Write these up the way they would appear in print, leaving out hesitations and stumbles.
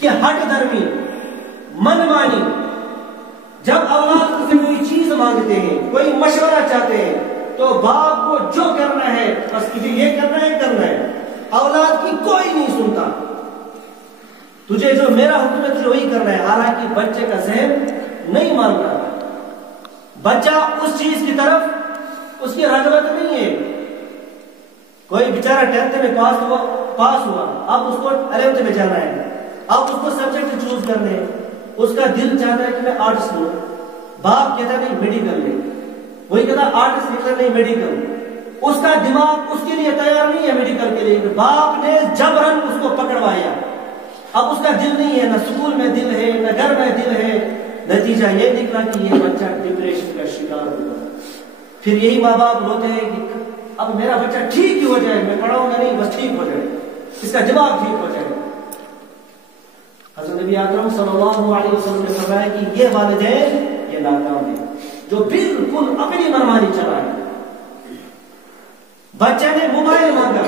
کہ ہٹ درمی، من مانی، جب اولاد سے کوئی چیز مانگتے ہیں، کوئی مشورہ چاہتے ہیں، تو باپ کو جو کرنا ہے بس تجھے یہ کرنا ہے، اولاد کی کوئی نہیں سنتا، تجھے جو میرا حکم ہے تجھے وہی کرنا ہے، حالانکہ بچے کا ذہن نہیں مانتا، بچہ اس چیز کی طرف اس کی رغبت نہیں ہے۔ کوئی بیچارہ 10th میں پاس ہوا، اب اس کو 11th میں جانا ہے، اب اس کو سبجیکٹ چوز کرنے ہیں، اس کا دل چاہتا ہے کہ میں آرٹس لوں، باپ کہتا ہے نہیں میڈیکل لے، وہی کہتا ہے آرٹس لکھنا نہیں میڈیکل، اس کا دماغ اس کے لیے تیار نہیں ہے میڈیکل کے لیے، باپ نے جبرن اس کو پکڑوایا، اب اس کا دل نہیں ہے، نہ اسکول میں دل ہے نہ گھر میں دل ہے، نتیجہ یہ نکلا کہ یہ بچہ ڈپریشن کا شکار ہوا۔ پھر یہی ماں باپ روتے ہیں کہ اب میرا بچہ ٹھیک ہی ہو جائے، میں پڑھاؤں گا نہیں، بس ٹھیک ہو جائے، اس کا دماغ ٹھیک ہو جائے۔ حضرت نبی اکرم صلی اللہ علیہ وسلم نے فرمایا کہ یہ والدین یہ ناکام ہیں جو بالکل اپنی منمانی چلائے۔ بچے نے موبائل مانگا،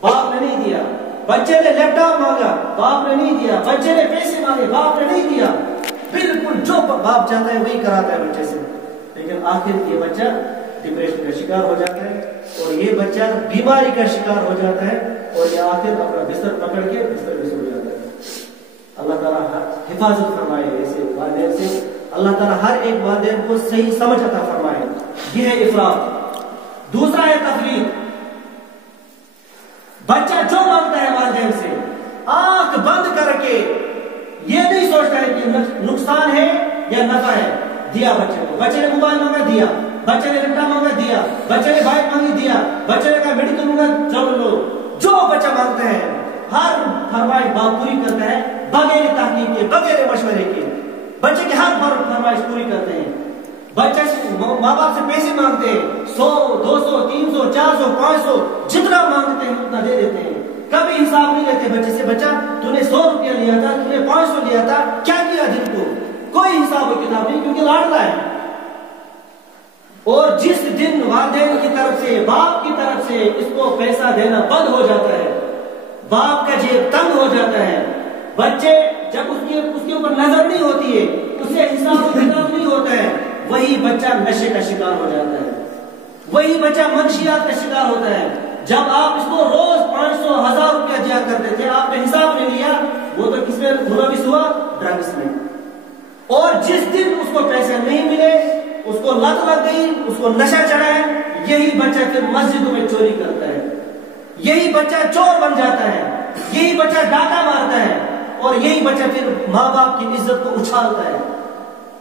باپ نے نہیں دیا، بچے نے لیپ ٹاپ مانگا، باپ نے نہیں دیا، بچے نے پیسے مانگے، باپ نے نہیں دیا، بالکل جو باپ چاہتا ہے وہی کراتا ہے بچے سے، لیکن آخر یہ بچہ ڈپریشن کا شکار ہو جاتا ہے، اور یہ بچہ بیماری کا شکار ہو جاتا ہے، اور یہ آخر اپنا بستر پکڑ کے بستر میں سو جاتا ہے۔ اللہ تعالیٰ حفاظت فرمائے ایسے والدین سے، اللہ تعالیٰ ہر ایک والدین کو صحیح سمجھ عطا فرمائے۔ یہ ہے افراط۔ دوسرا ہے تفریط۔ بچہ جو مانگتا ہے والدین سے آنکھ بند کر کے یہ نہیں سوچتا ہے کہ نقصان ہے یا نفع ہے، دیا بچے کو، بچے نے موبائل مانگا دیا، بچے نے لیپ ٹاپ مانگا دیا، بچے نے بائک مانگی دیا، بچے نے کہا میڈیکل مانگا چلو لو، جو بچہ مانگتا ہے ہر فرمائش باپ پوری کرتا ہے، بغیر تحقیق کے، بغیر مشورے کے، بچے کی ہر فرمائش پوری کرتے ہیں۔ بچے ماں باپ سے پیسے مانگتے ہیں، 100 200 300 400 500 جتنا مانگتے ہیں اتنا دے دیتے ہیں، کبھی حساب نہیں لیتے بچے سے، بچہ تو نے 100 روپیہ لیا تھا، تو نے 500 لیا تھا، کیا کیا دن کو، کوئی حساب و کتاب نہیں، کیونکہ لاڈلا ہے۔ اور جس دن والدین کی طرف سے، باپ کی طرف سے اس کو پیسہ دینا بند ہو جاتا ہے، باپ کا جیب تنگ ہو جاتا ہے، بچے جب اس کے اوپر نظر نہیں ہوتی ہے، اسے حساب و کتاب نہیں ہوتا ہے، وہی بچہ نشے کا شکار ہو جاتا ہے، وہی بچہ منشیات کا شکار ہوتا ہے۔ جب آپ اس کو روز 500 1000 روپیہ دیا کرتے تھے، آپ نے حساب نہیں لیا، وہ تو کس میں ملوث ہوا؟ ڈرگس میں۔ اور جس دن اس کو پیسے نہیں ملے، اس کو لت لگ گئی، اس کو نشہ چڑھا ہے، یہی بچہ پھر مسجدوں میں چوری کرتا ہے، یہی بچہ چور بن جاتا ہے، یہی بچہ ڈاکہ مارتا ہے، اور یہی بچہ پھر ماں باپ کی عزت کو اچھالتا ہے۔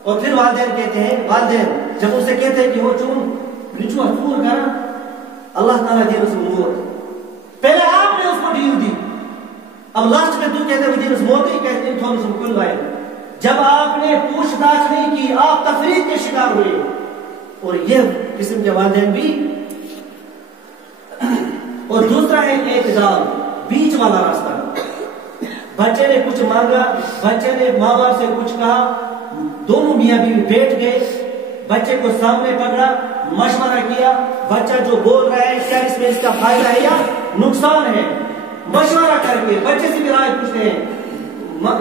اور پھر والدین کہتے ہیں، والدین جب اسے کہتے ہیں کہ وہ چون رچو حفور کرا، اللہ تعالیٰ دین اس موت، پہلے آپ نے اس کو ڈیل دی، اب لاسٹ میں تو کہتے ہیں دین اس موت ہی کہتے ہیں تھوڑا سا کل لائے، جب آپ نے پوچھ تاچھ نہیں کی، آپ تفریق کے شکار ہوئے۔ اور یہ قسم کے والدین بھی۔ اور دوسرا ہے اعتدال، بیچ والا راستہ۔ بچے نے کچھ مانگا، بچے نے ماں باپ سے کچھ کہا، دونوں میاں بیوی بیٹھ گئے، بچے کو سامنے پکڑا، مشورہ کیا، بچہ جو بول رہا ہے کیا اس میں اس کا فائدہ ہے یا نقصان ہے، مشورہ کر کے بچے سے بھی رائے پوچھتے ہیں، ماں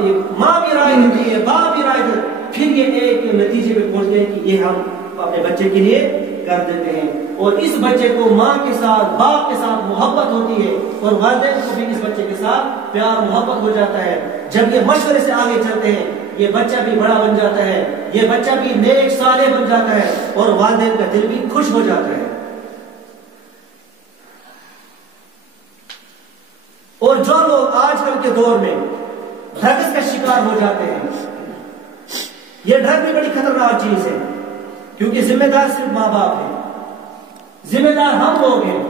بھی رائے دیتی ہے، باپ بھی رائے دیتے، پھر یہ ایک نتیجے پہ پہنچتے ہیں کہ یہ ہم اپنے بچے کے لیے کر دیتے ہیں۔ اور اس بچے کو ماں کے ساتھ، باپ کے ساتھ محبت ہوتی ہے، اور والدین کو بھی اس بچے کے ساتھ پیار محبت ہو جاتا ہے۔ جب یہ مشورے سے آگے چلتے ہیں، یہ بچہ بھی بڑا بن جاتا ہے، یہ بچہ بھی نیک صالح بن جاتا ہے، اور والدین کا دل بھی خوش ہو جاتا ہے۔ اور جو لوگ آج کل کے دور میں ڈرگس کا شکار ہو جاتے ہیں، یہ ڈرگ بھی بڑی خطرناک چیز ہے، کیونکہ ذمہ دار صرف ماں باپ ہیں، ذمہ دار ہم لوگ ہیں۔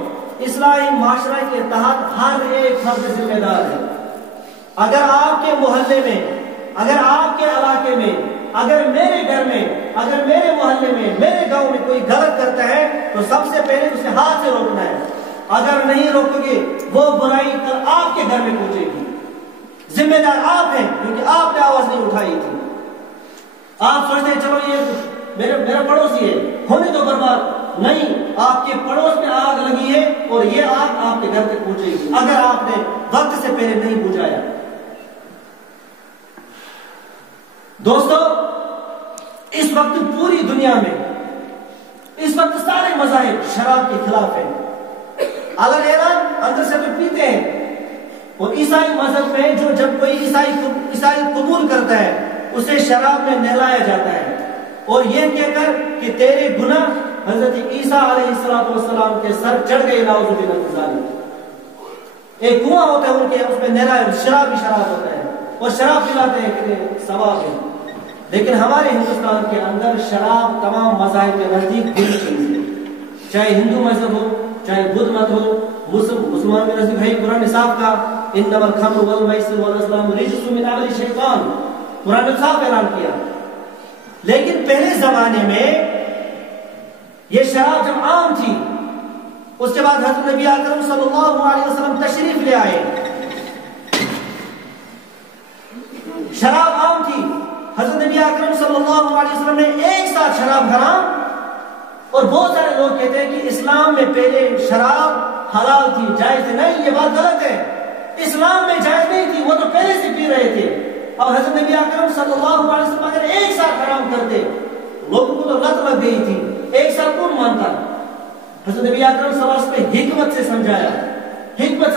اصلاحی معاشرہ کے تحت ہر ایک فرد ذمہ دار ہے۔ اگر آپ کے محلے میں، اگر آپ کے علاقے میں، اگر میرے گھر میں، اگر میرے محلے میں، میرے گاؤں میں کوئی غلط کرتا ہے تو سب سے پہلے اسے ہاتھ سے روکنا ہے۔ اگر نہیں روکو گے وہ برائی کل آپ کے گھر میں پہنچے گی۔ ذمہ دار آپ ہیں، کیونکہ آپ نے آواز نہیں اٹھائی تھی۔ آپ سوچتے ہیں چلو یہ میرا پڑوسی ہے، ہونے دو برباد، نہیں، آپ کے پڑوس میں آگ لگی ہے اور یہ آگ آپ کے گھر تک پہنچے گی اگر آپ نے وقت سے پہلے نہیں بجھایا۔ دوستو اس وقت پوری دنیا میں اس وقت سارے مذاہب شراب کے خلاف ہیں، اگر ایران اندر سے بھی پیتے ہیں، اور عیسائی مذہب میں جو جب کوئی عیسائی قبول کرتا ہے اسے شراب میں نہلایا جاتا ہے، اور یہ کہہ کر کہ تیرے گناہ حضرت عیسیٰ علیہ السلام کے سر چڑھ گئے، نعوذ باللہ من ذالک۔ ایک کنواں ہوتا ہے ان کے، اس میں نہلایا، شراب ہی شراب ہوتا ہے، اور شراب پلاتے ہیں، کتنے ثواب ہے۔ لیکن ہمارے ہندوستان کے اندر شراب تمام مذاہب کے نزدیک بری چیز ہے، چاہے ہندو مذہب ہو، چاہے بدھ مت ہو، مسلمان کے نزدیک ہے قرآن صاحب کا انما الخمر والمیسر والازلام رجس من عمل الشیطان، قرآن صاحب اعلان کیا۔ لیکن پہلے زمانے میں یہ شراب جب عام تھی، اس کے بعد حضرت نبی اکرم صلی اللہ علیہ وسلم تشریف لے آئے، شراب عام تھی، حضرت نبی اکرم صلی اللہ علیہ وسلم نے ایک ساتھ شراب حرام، اور بہت سارے لوگ کہتے ہیں کہ اسلام میں پہلے شراب حلال تھی، جائز تھی۔ نہیں، یہ بات غلط ہے، اسلام میں جائز نہیں تھی، وہ تو پہلے سے پی رہے تھے۔ اور حضرت نبی اکرم صلی اللہ علیہ وسلم اگر ایک ساتھ حرام کرتے، لوگوں کو تو لت لگ گئی تھی، ایک ساتھ کون مانتا؟ حضرت نبی اکرم صلی اللہ علیہ وسلم نے حکمت سے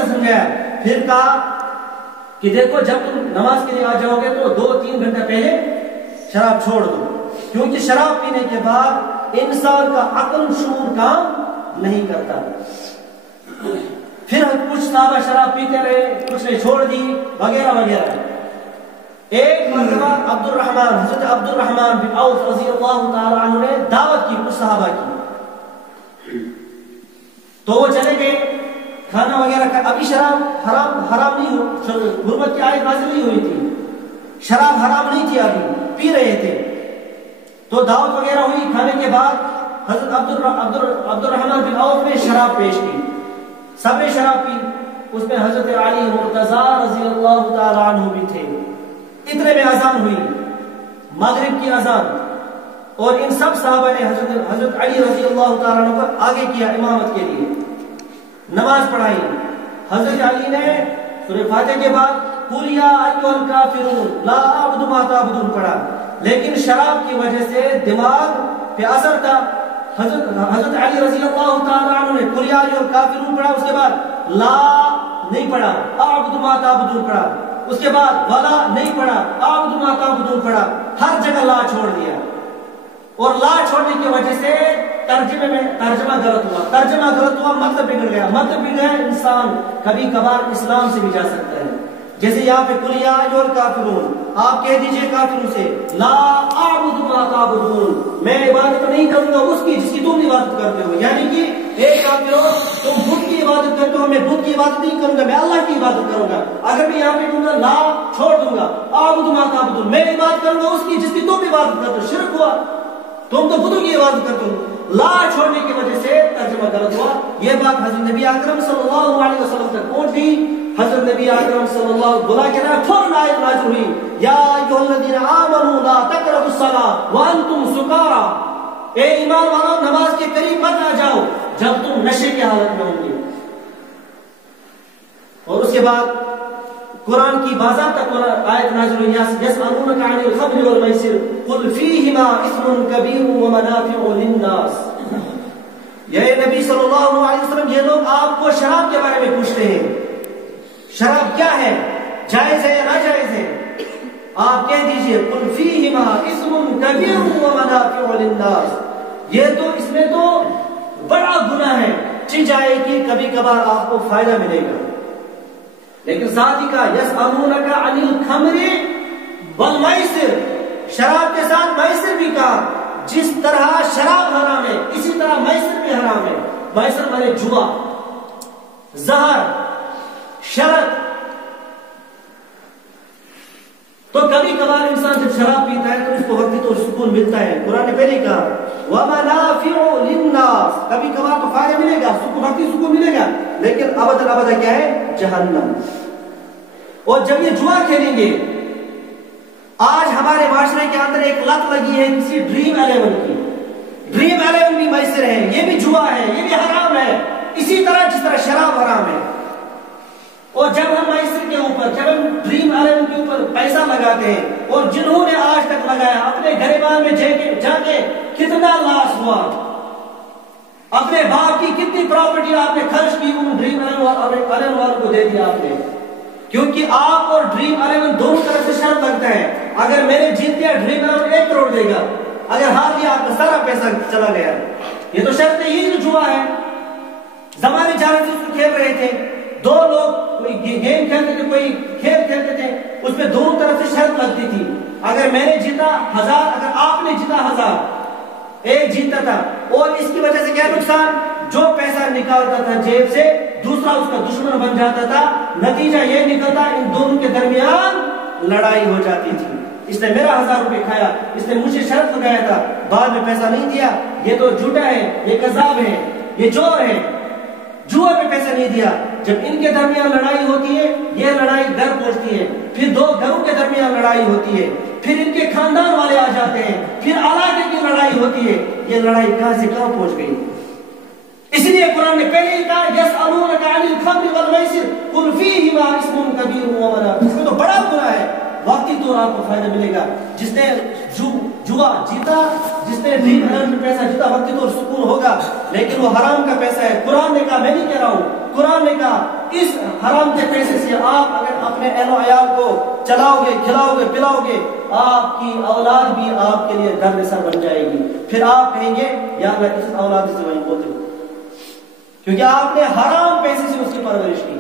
سمجھایا، پھر کہا کہ دیکھو جب تم نماز کے لیے آ جاؤ گے تو 2-3 گھنٹے پہلے شراب چھوڑ دو، کیونکہ شراب پینے کے بعد انسان کا عقل شعور کام نہیں کرتا۔ پھر کچھ صحابہ شراب پیتے رہے، کچھ نے چھوڑ دی، وغیرہ وغیرہ۔ ایک مرتبہ حضرت عبد الرحمن بن عوف رضی اللہ تعالی عنہ نے دعوت کی کچھ صحابہ کی، تو وہ چلے گئے کھانا وغیرہ کا، ابھی شراب حرام نہیں ہو، حرمت کی آیت نازل نہیں ہوئی تھی، شراب حرام نہیں تھی، ابھی پی رہے تھے۔ تو دعوت وغیرہ ہوئی، کھانے کے بعد حضرت عبد الرحمن بن عوف نے شراب پیش کی، سب نے شراب پی، اس میں حضرت علی مرتضی رضی اللہ تعالی عنہ بھی تھے۔ اتنے میں اذان ہوئی، مغرب کی اذان، اور ان سب صحابہ نے حضرت علی رضی اللہ تعالی عنہ کو آگے کیا امامت کے لیے، نماز پڑھائی۔ حضرت علی نے سورہ فاتحہ کے بعد قل یا ایھا الکافرون لا اعبد ما تعبدون پڑھا، لیکن شراب کی وجہ سے دماغ پہ اثر تھا۔ حضرت علی رضی اللہ تعالی عنہ نے قل یا ایھا الکافرون پڑھا، اس کے بعد لا نہیں پڑھا، اعبد ما تعبدون پڑھا، اس کے بعد ولا نہیں پڑھا، اعبد ما تعبدون پڑھا، ہر جگہ لا چھوڑ دیا، اور لا چھوڑنے کی وجہ سے ترجمہ غلط ہوا، مطلب بگڑ گیا۔ انسان کبھی کبھار اسلام سے بھی جا سکتا ہے، جیسے یہاں پہ قل یا ایھا الکافرون، آپ کہہ دیجئے کافروں سے لا اعبد ما تعبدون، میں عبادت نہیں کروں گا اس کی جس کی تم عبادت کرتے ہو، یعنی کہ اے کافرو تم بت کی عبادت کرتے ہو، میں بت کی عبادت نہیں کروں گا، میں اللہ کی عبادت کروں گا۔ اگر میں یہاں پہ کہوں گا لا چھوڑ دوں گا، اعبد ما تعبدون، میں عبادت کروں گا اس کی جس کی تم عبادت کرتے ہو، شرک ہوا، تم تو بتوں کی عبادت کرتے ہو۔ لا چھوڑنے کی وجہ سے ترجمہ غلط ہوا۔ یہ بات حضرت نبی اکرم صلی اللہ علیہ وسلم تک پہنچ گئی۔ حضرت نبی اکرم صلی اللہ علیہ وسلم بلا کے نہ فوراً آیت نازل ہوئی، یا ایھا الذین آمنوا لا تقربوا الصلاۃ وانتم سکارى، اے ایمان والو نماز کے قریب مت آ جاؤ جب تم نشے کی حالت میں ہوں گے۔ اور اس کے بعد قرآن کی باضابطہ آیت نازل ہوئی، یسألونک عن الخمر والمیسر قل فیہما اثم کبیر ومنافع للناس۔ یہ نبی صلی اللہ علیہ وسلم، یہ لوگ آپ کو شراب کے بارے میں پوچھتے ہیں، شراب کیا ہے، جائز ہے یا ناجائز ہے؟ آپ کہہ دیجئے قل فیہما اثم کبیر ومنافع للناس، یہ تو اس میں تو بڑا گناہ ہے، چیز آئے کہ کبھی کبھار آپ کو فائدہ ملے گا، لیکن ساتھ ہی کہا یسألونک عن الخمر والمیسر، شراب کے ساتھ میسر بھی کہا، جس طرح شراب حرام ہے اسی طرح میسر بھی حرام ہے۔ میسر مانے جوا، زہر، شرط۔ تو کبھی کبھار انسان جب شراب پیتا ہے تو اس کو وقتی تو سکون ملتا ہے، قرآن نے پہلے کہا وَمَنَافِعُ لِلنَّاسِ، کبھی کبھار تو فائدہ ملے گا، وقتی سکون ملے گا، لیکن ابدا کیا ہے؟ جہنم۔ اور جب یہ جوا کھیلیں گے، آج ہمارے معاشرے کے اندر ایک لت لگی ہے کسی ڈریم 11 کی، ڈریم 11 بھی میسر ہے، یہ بھی جوا ہے، یہ بھی حرام ہے، اسی طرح جس طرح شراب حرام ہے۔ اور جب ہم میسر کے اوپر، جب ہم ڈریم 11 کے اوپر پیسہ لگاتے ہیں اور جنہوں نے آج تک لگایا، اپنے گریبان میں جا کے کتنا لاس ہوا، اپنے باپ کی کتنی پراپرٹی آپ نے خرچ کی، ان ڈریم 11 والوں کو دے دیا آپ نے. کیونکہ آپ اور ڈریم 11 دونوں طرف سے شرط لگتا ہے. اگر میں نے جیت لیا ڈریم 11 1 کروڑ دے گا، اگر ہار لیا آپ کا سارا پیسہ چلا گیا. یہ تو شرط ہے، یہ جو جوا ہے. زمانے جانے سے اس کو کھیل رہے تھے، دو لوگ کوئی گیم کھیلتے تھے، کوئی کھیل کھیلتے تھے، اس میں دونوں طرف سے شرط لگتی تھی. اگر میں نے جیتا 1000، اگر آپ نے جیتا 1000، ایک جیتا تھا، اور اس کی وجہ سے کیا نقصان، جو پیسہ نکالتا تھا جیب سے دوسرا اس کا دشمن بن جاتا تھا. نتیجہ یہ نکلتا ان دونوں کے درمیان لڑائی ہو جاتی تھی. اس نے میرا 1000 روپے کھایا، اس نے مجھے شرط لگایا تھا، بعد میں پیسہ نہیں دیا، یہ تو جھوٹا ہے، یہ کذاب ہے، یہ چور ہے، جوا پہ پیسہ نہیں دیا. جب ان کے درمیان لڑائی ہوتی ہے، یہ لڑائی گھر پہنچتی ہے، پھر دو گھروں کے درمیان لڑائی ہوتی ہے، پھر ان کے خاندان والے آ جاتے ہیں، پھر علاقے کی لڑائی ہوتی ہے. یہ لڑائی کہاں سے کہاں پہنچ گئی. اس لیے قرآن نے پہلے ہی کہا یسألونک عن الخمر والمیسر قل فیہما اسم کبیر ومنافع. اس میں تو بڑا گناہ ہے، وقتی طور آپ کو فائدہ ملے گا. جس نے جوا جیتا، جس نے ڈریم 11 میں پیسہ جیتا، وقتی طور سکون ہوگا، لیکن وہ حرام کا پیسہ ہے. قرآن نے کہا، میں نہیں کہہ رہا ہوں، قرآن نے کہا اس حرام کے پیسے سے آپ اگر اپنے اہل و عیال کو چلاؤ گے، کھلاؤ گے، پلاؤ گے، آپ کی اولاد بھی آپ کے لیے درد سر بن جائے گی. پھر آپ کہیں گے یا اللہ اس اولاد سے وہیں بولتے ہو، کیونکہ آپ نے حرام پیسے سے اس کی پرورش کی.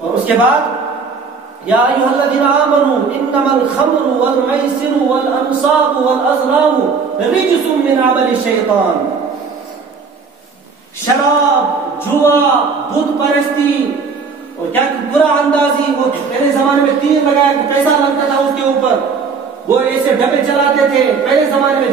اور اس کے بعد یا ایھا الذین آمنوا انما الخمر والمیسر والانصاب والازلام رجس من عمل الشیطان. شراب، جوا، بت پرستی اور کیا برا اندازی، وہ پہلے زمانے میں تیر لگایا پیسہ لگتا تھا اس کے اوپر، وہ ایسے ڈبے چلاتے تھے پہلے زمانے میں.